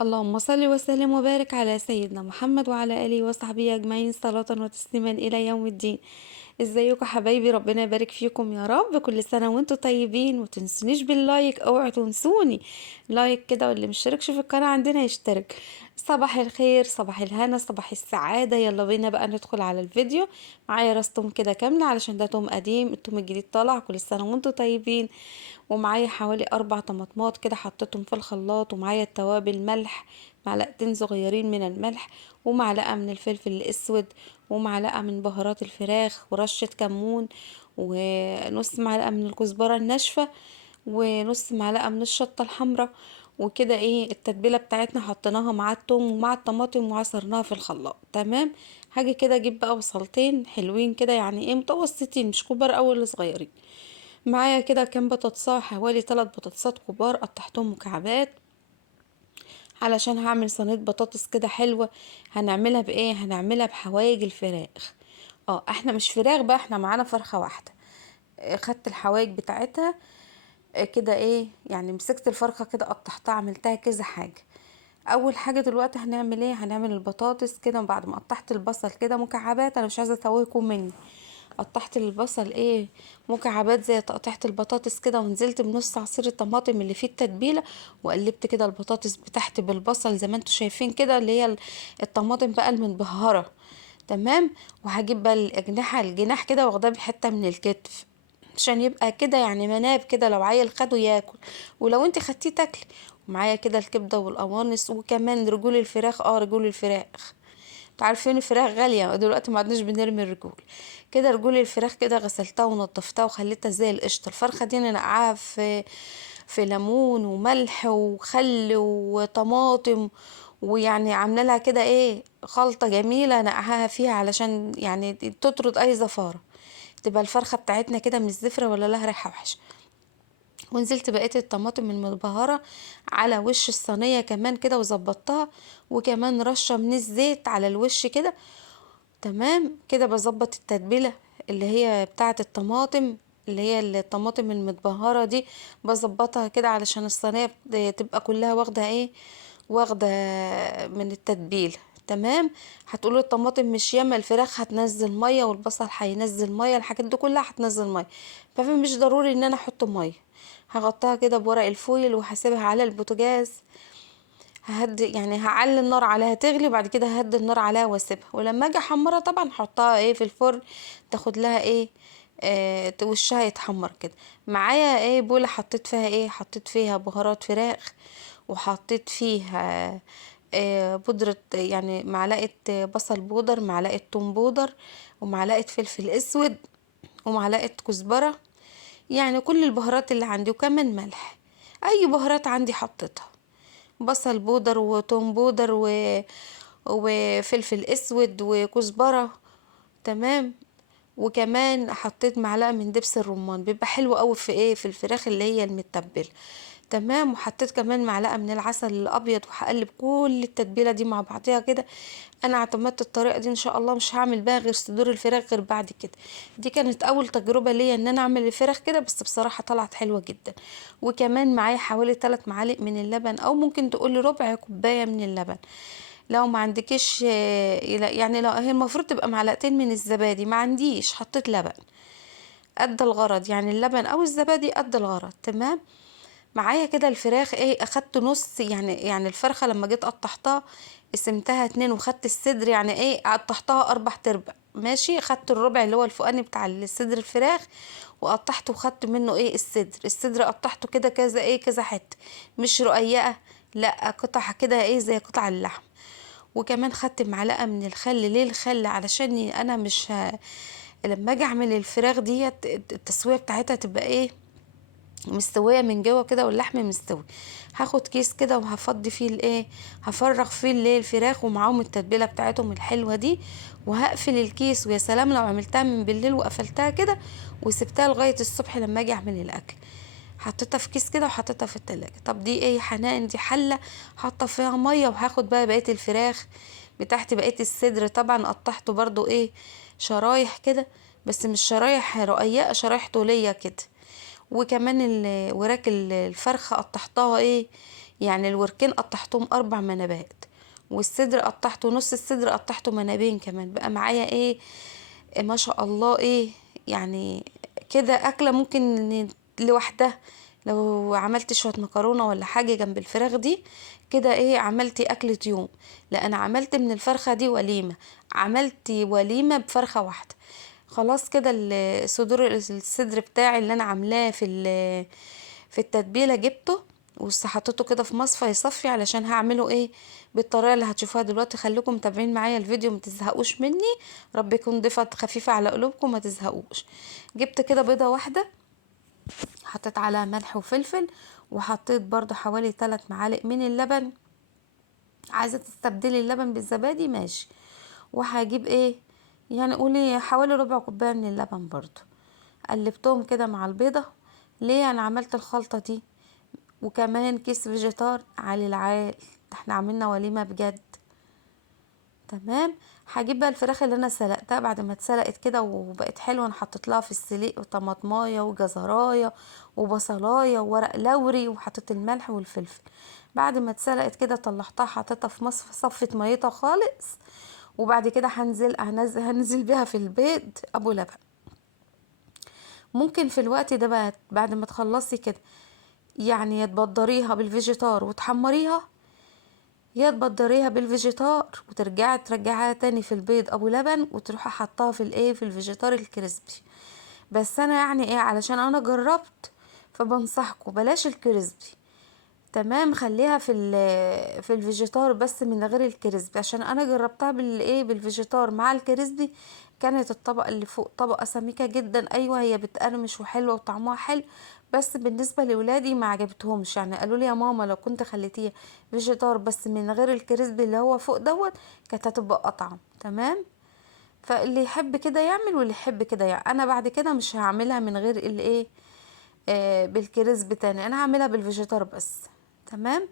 اللهم صل وسلم وبارك على سيدنا محمد وعلى آله وصحبه أجمعين صلاة وتسليما إلى يوم الدين. ازيكم حبايبي؟ ربنا يبارك فيكم يا رب. كل سنة وانتم طيبين، ومتنسونيش باللايك، اوعوا تنسوني لايك كده، واللي مشتركش في القناة عندنا يشترك. صباح الخير، صباح الهنا، صباح السعادة. يلا بينا بقى ندخل على الفيديو. معايا راس توم كده كاملة علشان ده توم قديم، التوم الجديد طالع. كل سنة وانتم طيبين. ومعايا حوالي 4 طماطمات كده حطيتهم في الخلاط، ومعايا التوابل ملح، معلقتين صغيرين من الملح، ومعلقة من الفلفل الأسود، ومعلقة من بهارات الفراخ، ورشة كمون، ونص معلقة من الكزبرة الناشفة، ونص معلقة من الشطة الحمراء. وكده ايه التتبيلة بتاعتنا حطيناها مع التوم ومع الطماطم وعصرناها في الخلاط. تمام. هاجي كده اجيب بقى بصلتين حلوين كده، يعني ايه متوسطين، مش كبار اوي ولا صغيرين. معايا كده كام بطاطساية، حوالي 3 بطاطسات كبار قطعتهم مكعبات، علشان هعمل صينية بطاطس كده حلوة. هنعملها بايه؟ هنعملها بحوايج الفراخ. احنا مش فراخ بقى، احنا معانا فرخة واحدة. خدت الحوايج بتاعتها. كده ايه يعني، مسكت الفرخة كده قطعتها، عملتها كذا حاجة. اول حاجة دلوقتي هنعمل ايه؟ هنعمل البطاطس كده. بعد ما قطعت البصل كده مكعبات، انا مش عايزة اسويكم مني. قطعت البصل ايه مكعبات زي تقطيعة البطاطس كده، ونزلت بنص عصير الطماطم اللي فيه التتبيلة، وقلبت كده البطاطس بتاعت بالبصل زي ما انتوا شايفين كده، اللي هي الطماطم بقى المنبهرة. تمام. وهجيب بقى الجناح كده، واخداه بحتة من الكتف، عشان يبقى كده يعني مناب كده، لو عيل خده ياكل، ولو انت خدتيه تاكلي. ومعايا كده الكبدة والقوانص، وكمان رجول الفراخ. رجول الفراخ، انتوا عارفين الفراخ غالية دلوقتي، ما عدناش بنرمي الرجول. كده رجول الفراخ كده غسلتها ونضفتها وخليتها زي القشطة. الفرخة دي انا نقعها في ليمون وملح وخل وطماطم، ويعني عامله لها كده ايه خلطة جميلة نقعها فيها، علشان يعني تطرد اي زفارة، تبقى الفرخة بتاعتنا كده مش زفرة ولا لها ريحة وحشة. ونزلت بقية الطماطم المتبهرة على وش الصينية كمان كده وظبطتها، وكمان رشة من الزيت على الوش كده. تمام كده بظبط التتبيلة اللي هي بتاعة الطماطم، اللي هي الطماطم المتبهرة دي، بظبطها كده علشان الصينية تبقى كلها واخدة ايه، واخدة من التتبيلة. تمام. هتقولوا الطماطم مش ياما، الفراخ هتنزل مية والبصل هينزل مية، الحاجات دي كلها هتنزل مية، فمش ضروري ان انا احط مية. هغطيها كده بورق الفويل وهسيبها على البوتاجاز. ههدي يعني هعلي النار عليها تغلي، وبعد كده ههدي النار عليها واسيبها، ولما اجي احمرها طبعا هحطها ايه في الفرن، تاخد لها ايه، وشها يتحمر كده. معايا ايه بولة حطيت فيها ايه، حطيت فيها بهارات فراخ، وحطيت فيها بودرة، يعني معلقة بصل بودر، معلقة توم بودر، ومعلقة فلفل اسود، ومعلقة كزبرة، يعني كل البهارات اللي عندي، وكمان ملح. اي بهارات عندي حطيتها، بصل بودر وتوم بودر وفلفل اسود وكزبرة. تمام. وكمان حطيت معلقة من دبس الرمان، بيبقى حلو قوي في ايه، في الفراخ اللي هي المتبلة. تمام. وحطيت كمان معلقة من العسل الابيض، وهقلب كل التتبيلة دي مع بعضها كده. انا اعتمدت الطريقة دي ان شاء الله، مش هعمل بقى غير صدور الفراخ غير بعد كده. دي كانت اول تجربة ليا ان انا اعمل الفراخ كده، بس بصراحة طلعت حلوة جدا. وكمان معايا حوالي 3 معالق من اللبن، او ممكن تقولي ربع كوباية من اللبن. لو ما عندكش يعني لو هي المفروض تبقى معلقتين من الزبادي، ما عنديش حطيت لبن قد الغرض، يعني اللبن او الزبادي قد الغرض. تمام. معايا كده الفراخ ايه، اخدت نص، يعني الفرخة لما جيت قطعتها قسمتها 2، وخدت الصدر يعني ايه قطعتها 4 تربع. ماشي. خدت الربع اللي هو الفوقاني بتاع الصدر الفراخ، وقطعته وخدت منه ايه الصدر قطعته كده كذا ايه كذا حتة، مش رقيقة، لا قطع كده ايه زي قطع اللحم. وكمان خدت معلقة من الخل. ليه الخل؟ علشان انا مش لما اجي اعمل الفراخ ديت التسوية بتاعتها تبقى ايه مستويه من جوه كده، واللحم مستوي. هاخد كيس كده وهفضي فيه الايه، هفرغ فيه اللي الفراخ ومعاهم التتبيله بتاعتهم الحلوه دي، وهقفل الكيس. ويا سلام لو عملتها من بالليل وقفلتها كده وسبتها لغايه الصبح لما اجي اعمل الاكل. حطيتها في كيس كده وحطيتها في التلاجة. طب دي ايه يا حنان؟ دي حله حاطه فيها ميه، وهاخد بقى بقيه الفراخ بتاعت بقيه الصدر. طبعا قطعته برضو ايه شرايح كده، بس مش شرايح رقيقه، شرايح طوليه كده. وكمان وراك الفرخة قطعتها ايه يعني الوركين قطعتهم 4 منابات، والصدر قطعته نص الصدر قطعته منابين كمان، بقى معايا ايه ما شاء الله ايه يعني كده اكله ممكن لوحدها. لو عملت شويه مكرونه ولا حاجه جنب الفراخ دي كده ايه عملتي اكله يوم. لا انا عملت من الفرخه دي وليمه، عملت وليمه بفرخه واحده. خلاص كده الصدر بتاعي اللي انا عاملاه في التتبيله جبته حطيته كده في مصفى يصفي، علشان هعمله ايه بالطريقه اللي هتشوفوها دلوقتي. خليكم متابعين معايا الفيديو ما تزهقوش مني، رب يكون ضيفة خفيفه على قلوبكم ما تزهقوش. جبت كده بيضه واحده، حطيت عليها ملح وفلفل، وحطيت برضو حوالي 3 معالق من اللبن. عايزه تستبدلي اللبن بالزبادي ماشي. وهجيب ايه يعني قولي حوالي ربع كوبايه من اللبن برضو. قلبتهم كده مع البيضه. ليه انا عملت الخلطه دي؟ وكمان كيس فيجيتار على العال، ده احنا عملنا وليمه بجد. تمام. هجيب بقى الفراخ اللي انا سلقتها بعد ما اتسلقت كده وبقت حلوه، انا حطيت لها في السليق وطماطمايه وجزرايه وبصلايه وورق لوري، وحطيت الملح والفلفل. بعد ما اتسلقت كده طلعتها حطيتها في مصفى صفت ميتها خالص. وبعد كده هنزل بيها في البيض ابو لبن. ممكن في الوقت ده بقى بعد ما تخلصي كده يعني يا تبدريها بالفيجيتار وتحمريها، يا تبدريها بالفيجيتار وترجعي ترجعيها تاني في البيض ابو لبن، وتروحي حطاها في الايه في الفيجيتار الكريسبي. بس انا يعني ايه علشان انا جربت فبنصحكم بلاش الكريسبي. تمام. خليها في الفيجيتار بس من غير الكريسبي، عشان انا جربتها بالايه بالفيجيتار مع الكريسبي. كانت الطبقه اللي فوق طبقه سميكه جدا، ايوه هي بتقرمش وحلوه وطعمها حلو، بس بالنسبه لاولادي ما عجبتهمش. يعني قالوا لي يا ماما لو كنت خليتيها فيجيتار بس من غير الكريسبي اللي هو فوق دوت كانت هتبقى اطعم. تمام. فاللي يحب كده يعمل واللي يحب كده يعني. انا بعد كده مش هعملها من غير الايه بالكريسبي تاني، انا هعملها بالفيجيتار بس. تمام.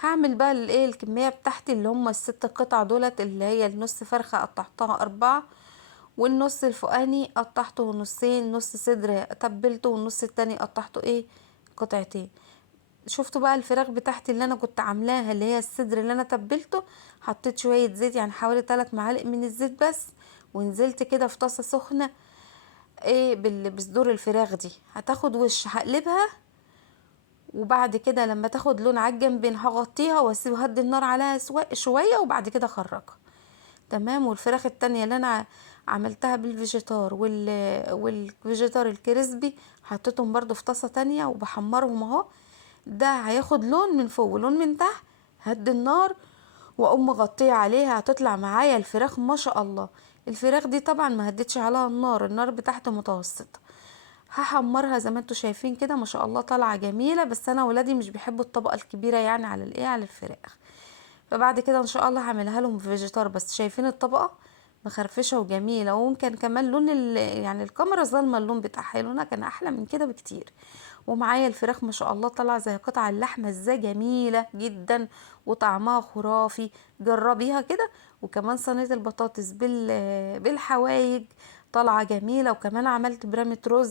هعمل بقى الايه الكميه بتاعتي اللي هم الست قطع دولت، اللي هي النص فرخه قطعتها 4، والنص الفوقاني قطعته نصين، نص صدر تبلته والنص التاني قطعته ايه قطعتين. شفتوا بقى الفراخ بتاعتي اللي انا كنت عاملاها اللي هي الصدر اللي انا تبلته، حطيت شويه زيت يعني حوالي 3 معالق من الزيت بس، ونزلت كده في طاسه سخنه ايه بصدور الفراخ دي. هتاخد وش هقلبها، وبعد كده لما تاخد لون على الجنبين هغطيها واسيب هدي النار عليها شويه، وبعد كده اخرجها. تمام. والفراخ التانية اللي انا عملتها بالفيجيتار والفيجيتار الكريسبي حطيتهم برضو في طاسه تانية وبحمرهم اهو. ده هياخد لون من فوق ولون من تحت. هدي النار واقوم مغطيه عليها، هتطلع معايا الفراخ ما شاء الله. الفراخ دي طبعا ما هديتش عليها النار بتاعتي متوسطه. هحمرها زي ما انتوا شايفين كده ما شاء الله طالعه جميله، بس انا ولادي مش بيحبوا الطبقه الكبيره يعني على الايه على الفراخ. فبعد كده ان شاء الله هعملها لهم فيجيتار بس. شايفين الطبقه مخرفشه وجميله، وممكن كمان لون يعني الكاميرا ظالمه اللون بتاعها، لونها كان احلى من كده بكتير. ومعايا الفراخ ما شاء الله طالعه زي قطع اللحمه ازاي جميله جدا وطعمها خرافي. جربيها كده. وكمان صينيه البطاطس بالحوايج طالعه جميله، وكمان عملت برامة رز